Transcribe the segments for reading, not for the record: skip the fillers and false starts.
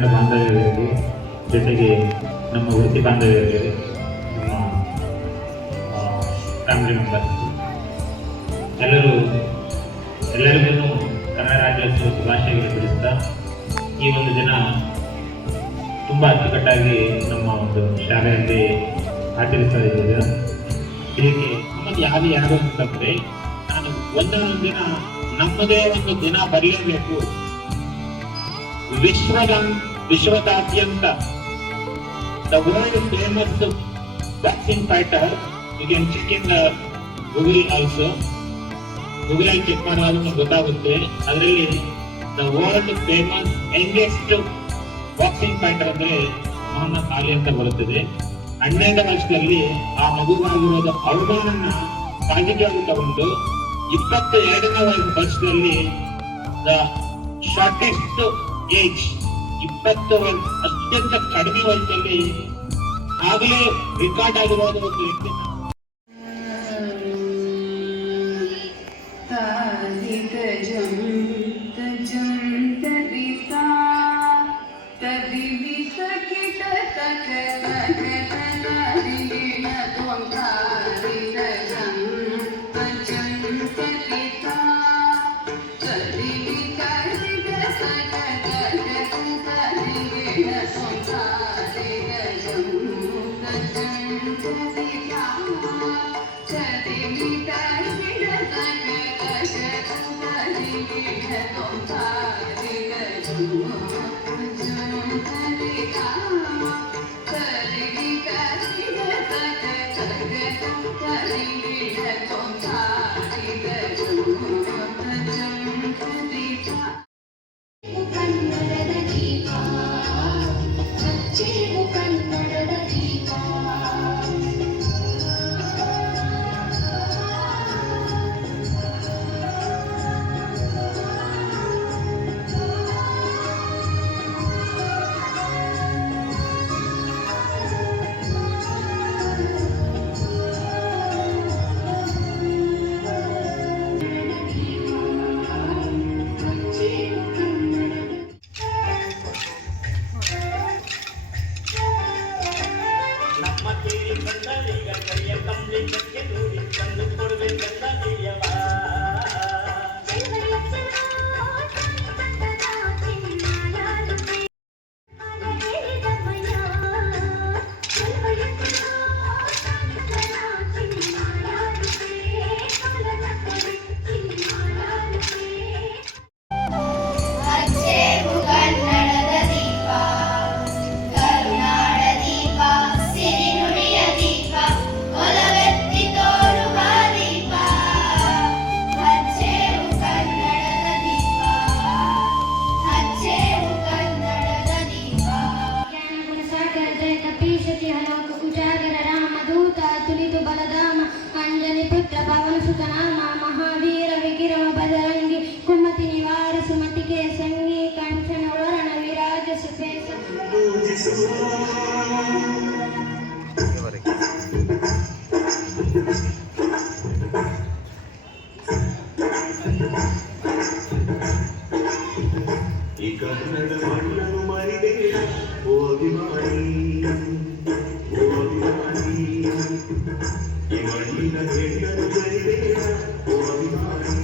ಕನ್ನಡ ಬಾಂಧವ್ಯವಿರಲಿ, ಜೊತೆಗೆ ನಮ್ಮ ವೃತ್ತಿ ಬಾಂಧವ್ಯವಿರಲಿ, ನಮ್ಮ ಫ್ಯಾಮಿಲಿ ಮೆಂಬರ್ಸ್ ಎಲ್ಲರಿಗೂ ಕನ್ನಡ ರಾಜ್ಯೋತ್ಸವ ಶುಭಾಶಯಗಳು ತಿಳಿಸ್ತಾ ಈ ಒಂದು ದಿನ ತುಂಬ ಅಚ್ಚುಕಟ್ಟಾಗಿ ನಮ್ಮ ಒಂದು ಶಾಲೆಯಲ್ಲಿ ಆಚರಿಸ್ತಾ ಇದ್ದೇವೆ. ಇದಕ್ಕೆ ನಮ್ಮದು ಯಾವುದು ಅಂತಂದ್ರೆ, ನಾನು ಒಂದೊಂದು ದಿನ ನಮ್ಮದೇ ಒಂದು ದಿನ ಬರೆಯಬೇಕು. ವಿಶ್ವದಾದ್ಯಂತ the world famous boxing fighter, you can check in the Google also. Google ಅಲ್ಲಿ ಚೆಕ್ ಮಾಡುವಾಗ ನಿಮಗೆ ಗೊತ್ತಾಗುತ್ತೆ. ಅದರಲ್ಲಿ the world famous youngest boxing fighter ಅಂದ್ರೆ ಮೊಹಮ್ಮದ್ ಅಲಿ ಅಂತ ಬರುತ್ತದೆ. 12 ವರ್ಷದಲ್ಲಿ ಆ ಮಗುವಾಗಿರೋದು ಅವಮಾನನ ಪಾಸಿಟಿವ್ ಆಗಿ ತಗೊಂಡು 22ನೇ ವರ್ಷದಲ್ಲಿ ದ ಶಾರ್ಟೆಸ್ಟ್ ಏಜ್ 20 ಅತ್ಯಂತ ಕಡಿಮೆ ವಯಸ್ಸಲ್ಲಿ ಆಗಲೇ ರೆಕಾರ್ಡ್ ಆಗಿರೋದು ಒಂದು ವ್ಯಕ್ತಿ. ಈ ಕನ್ನಡ ಮಣ್ಣನ್ನು ಮರಿಬೇಡ ಓದಿ ಮಾಡಿ, ಈ ಮಣ್ಣಿನ ಹೆಣ್ಣನ್ನು ಮರಿಬೇಡ ಓದಿ ಮಾಡಿ,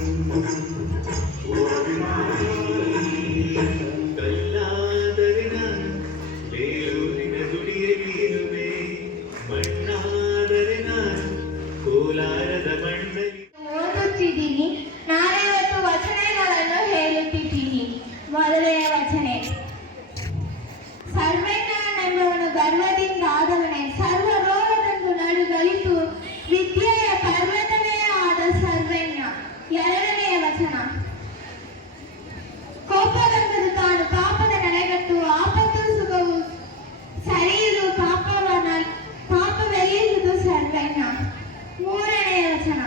ಕಲ್ಲಾದರೆ ನಾನು ಬೇರೂರಿನ ದುಡಿಯಲಿರುವೆ, ಮಣ್ಣಾದರೆ ನಾನು ಕೋಲಾರದ ಮಣ್ಣಲ್ಲಿ ಓದುತ್ತಿದ್ದೀನಿ. ನಾನಿವತ್ತು ವಚನಗಳನ್ನು ಹೇಳುತ್ತಿದ್ದೀನಿ. ಮೊದಲನೇ ವಚನೆ. ಸರ್ವಜ್ಞನೆಂಬವನು ಗರ್ವದಿಂದ ಆದವನೇ, ಸರ್ವ ರೋಗದಂದು ನಡುಗಳಿತು ವಿದ್ಯೆಯ ಪರ್ವತನೇ ಆದ ಸರ್ವಜ್ಞ. ಎರಡನೆಯ ವಚನ. ಕೋಪವೆಂಬುದು ತಾನು ಪಾಪದ ನೆಲೆಗಟ್ಟು, ಆಪತ್ತು ಸುಖವು ಸರಿಯುವುದು ಪಾಪವೆಲ್ಲಿರುವುದು ಸರ್ವಜ್ಞ. ಮೂರನೆಯ ವಚನ.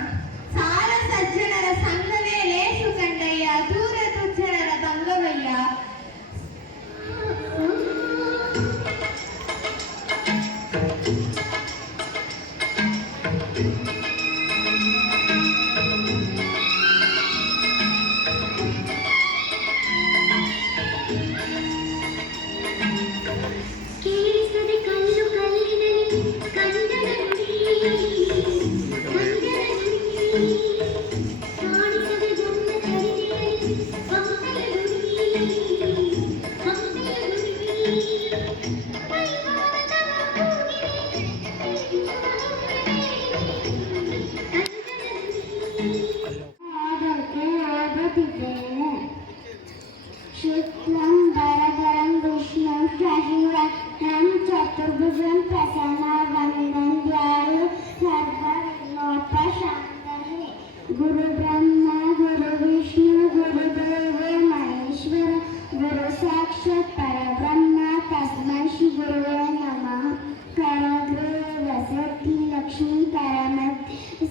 ಸಾರ ಸಜ್ಜನರ ಸಂಘವೇ ಲೇಸು ಕಂಡಯ್ಯ, ದೂರ ತುಜ್ಜನರ ಭಂಗವಯ್ಯ.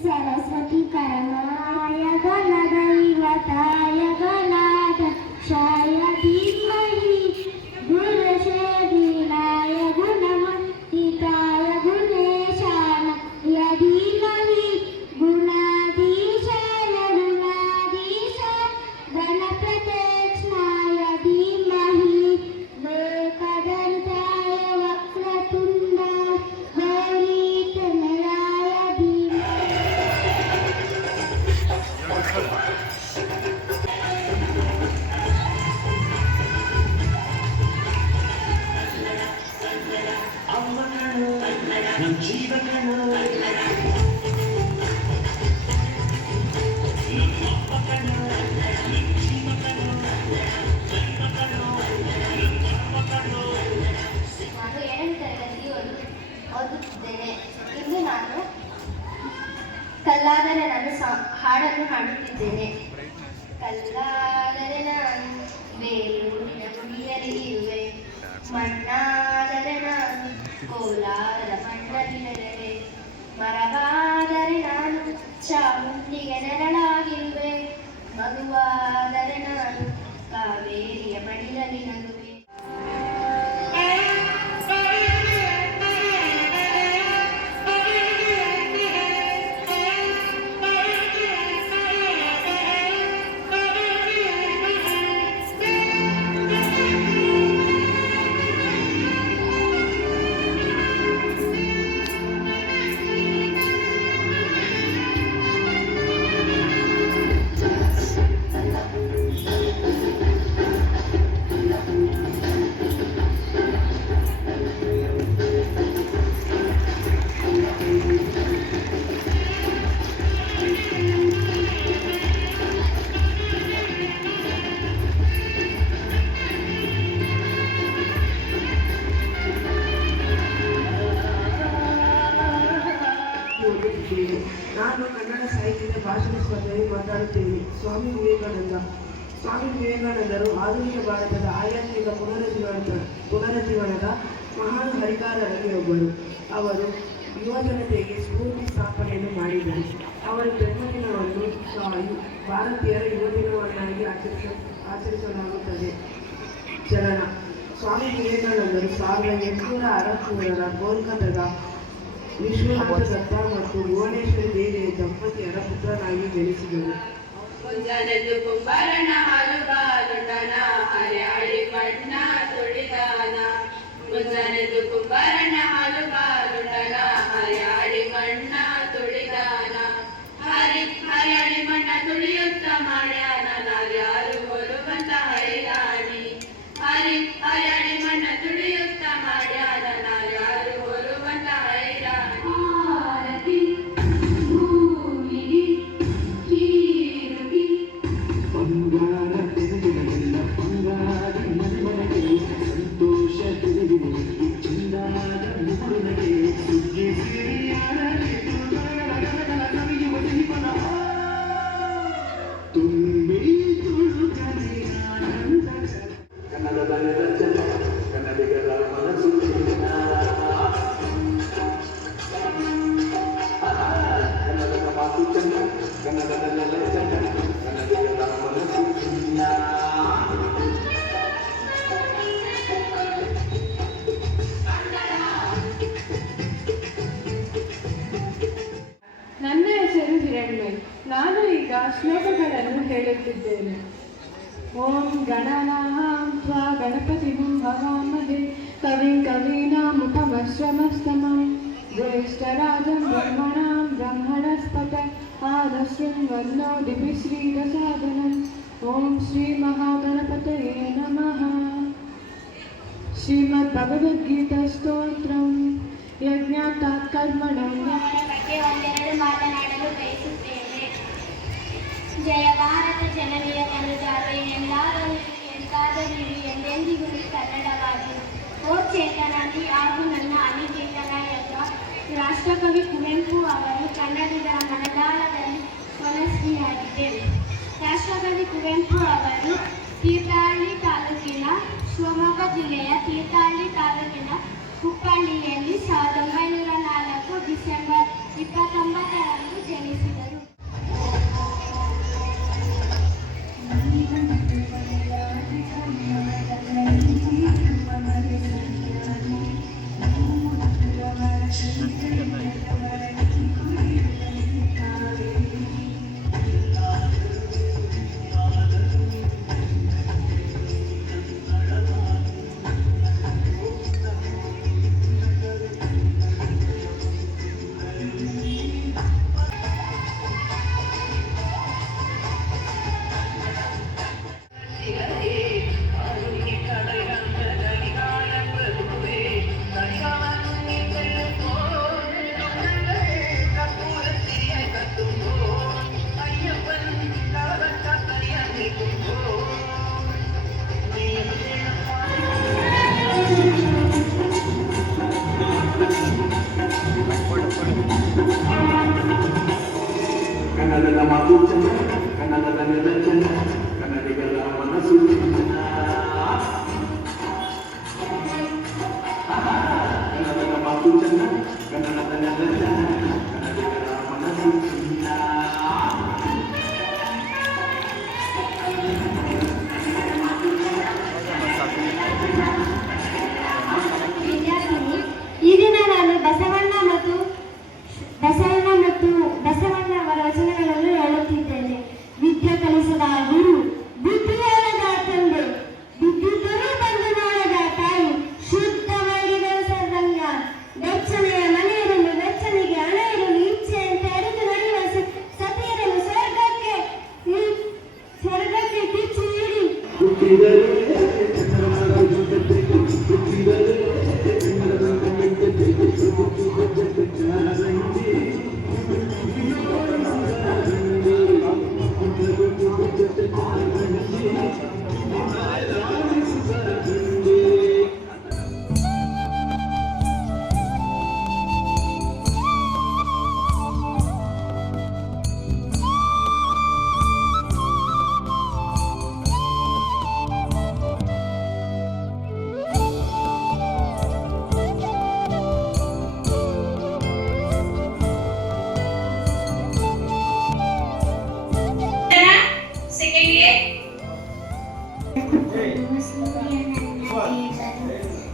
सरस्वती करमाय गणदैवताय गणाध्यक्षाय धीमहि गुरुशेखिनाय गुणमण्डिताय गुणेशानाय धीमहि गुणाधीशाय गुणाधीशाय गणप्रत्यक्षाय धीमहि एकदन्ताय वक्रतुण्डाय गौरीतनयाय धीमहि। ಅಮ್ಮ ಕಣೋ ನಮ್ ಜೀವ ಕಣೋ ನಮ್ಮಪ್ಪ ಕಣೋ ನಮ್ ಜೀವ ಕಣೋ ಜನ್ಮ ಕಣೋ ನಮ್ಮಪ್ಪ ಕಣೋ. ನಾನು 7ನೇ ತರಗತಿ ಓದುತ್ತಿದ್ದೇನೆ. ಇಂದು ನಾನು ಕಲ್ಲಾದರೆ ನಾನು ಹಾಡನ್ನು ಹಾಡುತ್ತಿದ್ದೇನೆ. ಕಲ್ಲಾದರೆ ನಾನು ಬೇಲೂರಿನ ಗುಡಿಯಲ್ಲಿ ಇರುವೆ, ಮಣ್ಣಾದರೆ ನಾನು ಕೋಲಾರದ ಮಣ್ಣಲ್ಲಿ ನೆರವೆ, ಮರವಾದರೆ ನಾನು ಚಾಮುಂಡಿಗೆ ನೆರಳಾಗಿರುವೆ, ಮಗುವಾದರೆ ನಾನು ಕಾವೇರಿಯ ಮಡಿಲಲ್ಲಿ ನಗುವೆ. ನಾನು ಕನ್ನಡ ಸಾಹಿತ್ಯದ ಭಾಷಣ ಸ್ಪರ್ಧೆಯಲ್ಲಿ ಮಾತಾಡುತ್ತೇನೆ. ಸ್ವಾಮಿ ವಿವೇಕಾನಂದರು ಆಧುನಿಕ ಭಾರತದ ಆಧ್ಯಾತ್ಮಿಕ ಪುನರುಜ್ಜೀವನದ ಮಹಾನ್ ಹರಿಕಾರರಲ್ಲಿ ಒಬ್ಬರು. ಅವರು ಯುವಜನತೆಗೆ ಸ್ಫೂರ್ತಿ ಸ್ಥಾಪನೆಯನ್ನು ಮಾಡಿದರು. ಅವರ ಜನ್ಮದಿನವನ್ನು ಭಾರತೀಯರ ಯುವದಿನವನ್ನಾಗಿ ಆಚರಿಸಲಾಗುತ್ತದೆ. ಜನನ ಸ್ವಾಮಿ ವಿವೇಕಾನಂದರು 1863ರ ಕೋಲ್ಕತ್ತಾದ ವಿಶ್ವನಾಥ ದತ್ತ ಮತ್ತು ಭುವನೇಶ್ವರಿ ದೇವಿಯ ದಂಪತಿಯರ ಪುತ್ರನಾಗಿ ಜನಿಸಿದರು. ಮುಂಜಾನೆದ್ದು ಕುಂಬಾರನ ಹಾಲುಗಾಲುಟನ ಹರಿಯಾಳಿ ಬಣ್ಣ ತುಳಿದಾನ. ಮುಂಜಾನೆದ್ದು ಕುಂಬಾರನ ಹಾಲುಗಾಲುಟನ ಹರಿಯಾಳಿ ಬಣ್ಣ ತುಳಿದಾನ. ಹರಿಯಾಳಿ ಮಣ್ಣ ತುಳಿಯುತ್ತ ಮಾಡ್ಯಾನ ನಾರ್ಯಾರು ಹೋಲುವಂತ ಹೈರಾಣಿ. ಹರಿಯಾಳಿ ಮಣ್ಣ ತುಳಿಯುತ್ತ ಮಾಡ್ಯಾನ ನಾರ್ಯಾರು ಹೋಲುವಂತ ಹೈರಾಣಿ. ಆರತಿ ಭೂಮಿಗೆ ಬಂಗಾರ ತೆರೆದಿರಲಿಲ್ಲ ಬಂಗಾರ ಮನೆಮನೆಗೆ ಸಂತೋಷ ತಿಳಿದಿದೆ ಚಿಂದಾದ ಮುಗುಳುನಗೆ ಸುಗ್ಗಿ ಸಿರಿಯಾರಲಿ ಕವಿಯುವ ದೀಪನ ತುಂಬಿ ತುಳುಕಲಿ ಆನಂದ. ಕನ್ನಡದ ನಿರಂಜನ ಕನ್ನಡಿಗರ ಮನಸ್ಸು ಕನ್ನಡದ ಮಾತು ಚಂದ ಕನ್ನಡದ ನೆಲ ಚಂದ ಕನ್ನಡಿಗರ ಮನಸ್ಸು ಚಿನ್ನ. ನನ್ನ ಹೆಸರು ಹಿರಣ್ಮಯ್. ನಾನು ಈಗ ಶ್ಲೋಕಗಳನ್ನು ಹೇಳುತ್ತಿದ್ದೇನೆ. ಓಂ ಗಣನಾಂ ತ್ವಾ ಗಣಪತಿಂ ಹವಾಮಹೇ ಕವಿಂ ಕವೀನಾಮುಪಮಶ್ರಮಸ್ತಮಂ ಜ್ಯೇಷ್ಠರಾಜಂ ಬ್ರಹ್ಮಣಾಂ ಬ್ರಹ್ಮಣಸ್ಪತ ಆದಶೃಣ್ವನ್ನೋ ದಿಭಿಶ್ರೀರಸಾದನಂ. ಓಂ ಶ್ರೀ ಮಹಾಗಣಪತಯೇ ನಮಃ. ಶ್ರೀಮದ್ಭಗವದ್ಗೀತಾ ಸ್ತೋತ್ರಂ ಯಜ್ಞಾತ್ ಕರ್ಮಣಂ. ಬಗ್ಗೆ ಒಂದೆರಡು ಮಾತನಾಡಲು ಬಯಸುತ್ತೇನೆ. ಜಯ ಭಾರತ ಜನನಿಯ ಕನುಜಾತೆ ಎಂದಾದರಿರಿ ಎಂದೆಂದಿಗೂ ಕನ್ನಡವಾಗಿ. ಓ ಚೇತನಾಗಿ ಹಾಗೂ ನನ್ನ ಅನಿಕೇತನ ಎಂಬ ರಾಷ್ಟ್ರಕವಿ ಕುವೆಂಪು ಅವರು ಕನ್ನಡಿಗರ ಮನದಾಳದಲ್ಲಿ ಮನಸ್ವಿಯಾಗಿದ್ದರು. ರಾಷ್ಟ್ರಕವಿ ಕುವೆಂಪು ಅವರು ತೀರ್ಥಹಳ್ಳಿ ತಾಲೂಕಿನ ಶಿವಮೊಗ್ಗ ಜಿಲ್ಲೆಯ ತೀರ್ಥಹಳ್ಳಿ ತಾಲೂಕಿನ ಹುಬ್ಬಳ್ಳಿಯಲ್ಲಿ 1904 ಡಿಸೆಂಬರ್ 29ರಂದು ಜನಿಸಿದರು. ಬಸವಣ್ಣ ಅವರ ವಚನಗಳನ್ನು ಹೇಳುತ್ತಿದ್ದೇನೆ. ವಿದ್ಯೆ ಕಲಿಸದ ಗುರು, ಬುದ್ಧಿ ಹೇಳದ ತಂದೆ, ಬಿದ್ದಿದ್ದರೂ ಬಂದು ನೋಡದ ತಾಯಿ, ಶುದ್ಧ ಮಾಡಿದರು ಸರ್ವಂಗ, ಬೆಚ್ಚನೆಯ ಮನೆಯರನ್ನು ಬೆಚ್ಚನೆಗೆ ಹಣ ಇರಲು ಇಚ್ಛೆಯಂತೆ ಅರಿತು ನಡೆಯುವ ಸತಿಯರನ್ನು ಸ್ವರ್ಗಕ್ಕೆ ಕಿಚ್ಚು ನೀಡಿ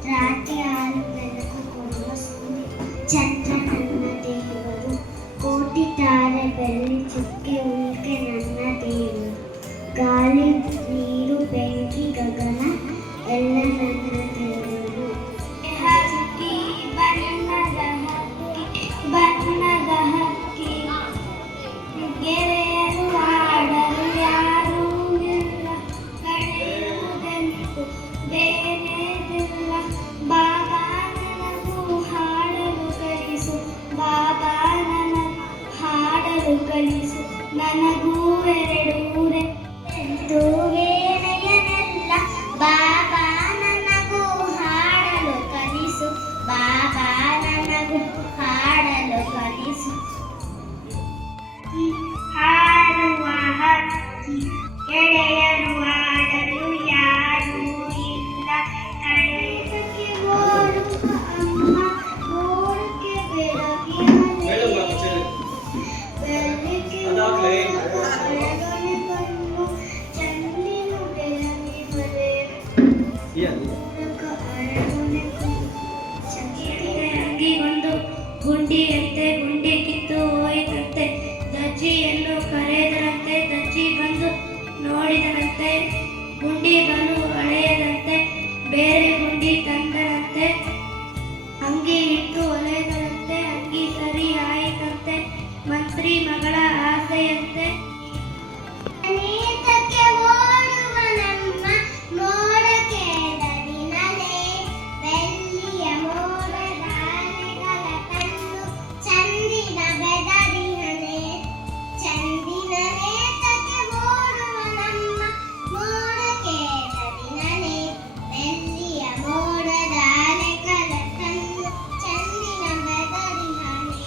ರಾತ್ರಿ ಹಾಲು ಬೆಳಕು ಕೊಡುವ ಸೂರ್ಯ ಚಂದ್ರ ನನ್ನ ದೇವರು, ಕೋಟಿ ತಾರೆ ಬೆಳ್ಳಿ ಚುಕ್ಕೆ ಉಲ್ಕೆ ನನ್ನ ದೇವರು, ಗಾಳಿ ನೀರು ಬೆಂಕಿ ಗಗನ ಎಲ್ಲ ನನ್ನ ದೇವರು. ಹಕ್ಕಿ ಬಣ್ಣದ ಹಕ್ಕಿ ಬಣ್ಣದ ಹಕ್ಕಿ, ಗೆಳೆಯರು ಆಡಲು ಯಾರೂ ಇಲ್ಲ, ಕಳೆಯುವುದೆಂದು ಬೇರೆದಿಲ್ಲ. ಬಾಬಾ ನನಗೂ ಹಾಡಲು ಕಲಿಸು, ಬಾಬಾ ನನಗೂ ಹಾಡಲು ಕಲಿಸು, ನನಗೂ ಎರಡೂರೆ ವೇಳೆಯನೆಲ್ಲ, ಬಾಬಾ ನನಗೂ ಹಾಡಲು ಕಲಿಸು, ಬಾಬಾ ನನಗೂ ಹಾಡಲು ಕಲಿಸು. ಹಾಡುವ ಹಕ್ಕಿ ಗೆಳೆಯರು ಆಡಲು ಯಾರೂ ಇಲ್ಲ, ಕಳೆದಕ್ಕೆ ಓಡುವ ಅಮ್ಮ ನೋಡಕ್ಕೆ ಬೆಳಗ್ಗೆ ಬಂದು ಚಂದಿನ ಬೆಳಗಿ ಬರೆ ಅಂಗಿಗೊಂದು ಗುಂಡಿಯಂತೆ ಗುಂಡಿ ಕಿತ್ತು ಹೋಯಿತಂತೆ, ದಜ್ಜಿಯನ್ನು ಕರೆದರಂತೆ, ದಜ್ಜಿ ಬಂದು ನೋಡಿದರಂತೆ, ಗುಂಡಿ ಬಲು ಹಳೆಯದಂತೆ, ಬೇರೆ ಗುಂಡಿ ತಂದರಂತೆ, ಅಂಗಿ ಇಟ್ಟು ಹೊಲೆದರಂತೆ, ಅಂಗಿ ಸರಿ ಆಯಿತಂತೆ, ಮಂತ್ರಿ ಮಗಳ ಆಸೆಯಂತೆ. ಅನೇಕಕ್ಕೆ ಓಡುವ ನಮ್ಮ ಮೋಡಕ್ಕೆ ದಡಿನಲೆ, ಬೆಳ್ಳಿಯ ಮೋಡದ ಅಲೆಗಳ ಕಣ್ಣು ಚಂದಿನ ಬೆದರಿನಲೆ, ಚಂದಿನ ನೇತಕ್ಕೆ ಓಡುವ ನಮ್ಮ ಮೋಡಕ್ಕೆ ದಡಿನಲೆ, ಬೆಳ್ಳಿಯ ಮೋಡದ ಅಲೆಗಳ ಕಣ್ಣು ಚಂದಿನ ಬೆದರಿನಲೆ,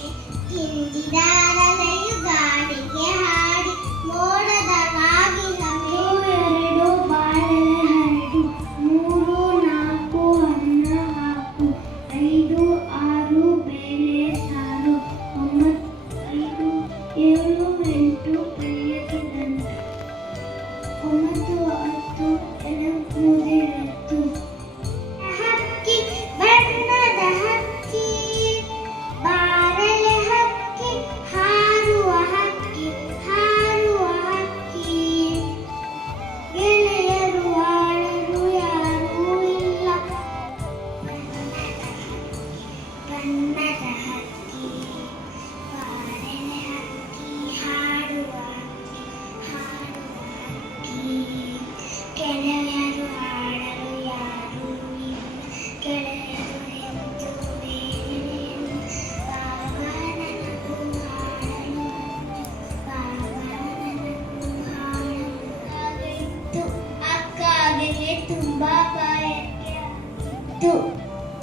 ಹಿಂದಿದಾರಲೆಯು ಗಾಳಿಗೆ ಹಾಡಿ ಮೋಡದ ಬಾಗಿಲ ಎರಡು ಬಾಳೆಲೆ ಹರಡು, 3 4 ಅನ್ನ ಹಾಕು, 5 6 ಬೇಳೆ ಸಾರು, 9 5 7 8 ಕೈಯದಿದ್ದಂತೆ, 9 10 ಮುದಿರತ್ತು. ಹಕ್ಕಿ ಬಣ್ಣದ ಹಕ್ಕಿ ಬಾರಲೆ ಹಕ್ಕಿ, ಹಾರುವ ಹಕ್ಕಿ ಹಾರುವ ಹಕ್ಕಿ, ಗೆಳೆಯರು ಆಡಲು ಯಾರೂ ಇಲ್ಲ, ಬಣ್ಣದ ಹಕ್ಕಿ ಬಾರಲೆ ಹಕ್ಕಿ, ಹಾಡುವ ಹಕ್ಕಿ ಹಾಡುವ ಹಕ್ಕಿ, ಗೆಳೆಯರು ಆಡಲು ಯಾರೂ ಇಲ್ಲ, ಗೆಳೆಯರು ಎಂದು ಬೇರೆಯಲ್ಲ, ಬಾಬಾ ನನಗೂ ಹಾಡಲು, ಬಾಬಾ ನನಗೂ ಹಾಡಲು. ಆಗಿತ್ತು ಅಕ್ಕಾಗೆಗೆ ತುಂಬಾ ಬಾಯಕ್ಕೆ ಆಗಿತ್ತು,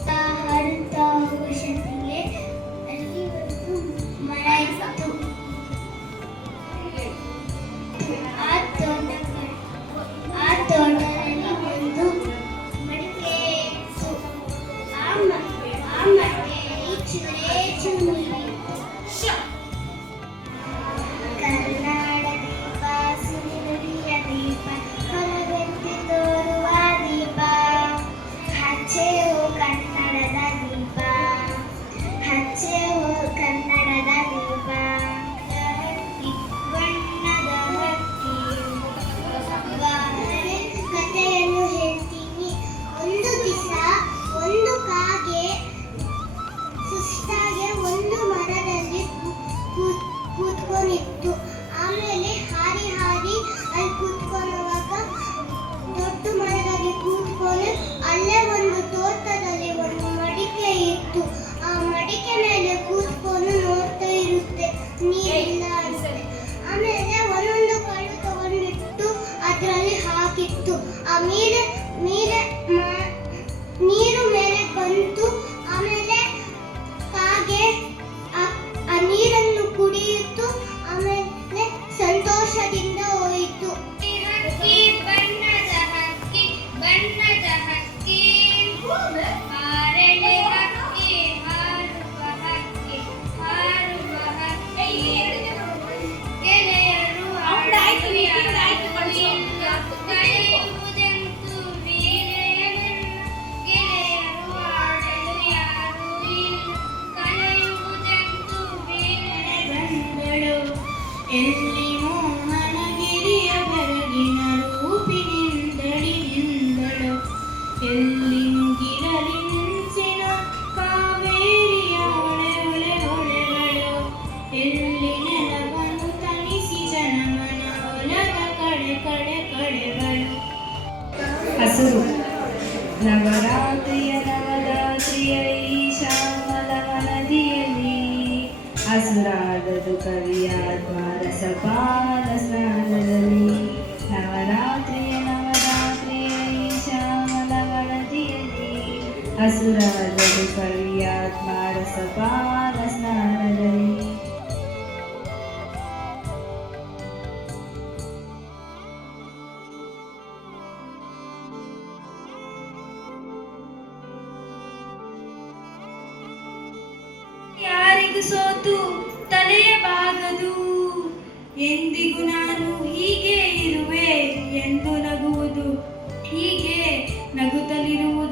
ಹಾಡುತ್ತಾ ಔಷಧಿಗೆ ಅಲ್ಲಿ ಒಂದು ಮರ ಇತ್ತು, ಆ ತೋಟದಲ್ಲಿ ಒಂದು ಮಡಿಕೆ ಇತ್ತು, ಆ ಮಡಿಕೆಯಲ್ಲಿ ಚುರೆ ಚುರುಳಿತ್ತು. ಕನ್ನಡ ದೀಪ ಸುರುಳಿಯ ದೀಪ ಹೊರಗೆತ್ತಿ ತೋರುವ ದೀಪ, ಆಚೆ ಹೋಗಿ ಕಳೆಯುವುದೆಂತು ವೀರೆಯನಲ್ಲ, ಗೆಳೆಯರು ಆಡಲು ಯಾರೂ ಇಲ್ಲ. ಕಳೆಯುವುದೆಂತು ವೀರೆಯಗಳು, ಎಲ್ಲಿ ಮೋಹನಗಿರಿಯ ಬೆರಗಿನ ರೂಪಿನಿಂದಳಿ ನಿಂದಳು, ಎಲ್ಲಿ ಮುಗಿಲಲಿ ಮುಂಚಿನ ಕಾವೇರಿಯ ಹೊಳೆ ಹೊಳೆ ಹೊಳೆಗಳು, ಎಲ್ಲಿ ನೆಲವನ್ನು ತಣಿಸಿ ಜನಮನ ಒಲದ ಕಡೆ ಕಡೆ ಕಡೆಗಳು. ಹಸುರು ನವರಾತ್ರಿಯ ಈ ಶ್ಯಾಮಲವ ನದಿಯಲ್ಲಿ ಹಸುರಾದದು ಕವಿಯಾತ್ಮ ರಸಪಾನ ಸ್ನಾನದಲ್ಲಿ. ನವರಾತ್ರಿಯ ಈ ಶ್ಯಾಮಲವ ನದಿಯಲ್ಲಿ ಹಸುರಾದದು ಕವಿಯಾತ್ಮ ರಸಪಾನ ಸ್ನಾನದಲ್ಲಿ. ಯಾರಿಗೂ ಸೋತು ತಲೆಯ ಬಾಗದು, ಎಂದಿಗೂ ನಾನು ಹೀಗೆ ಇರುವೆ ಎಂದು ನಗುವುದು, ಹೀಗೆ ನಗುತ್ತಲಿರುವುದು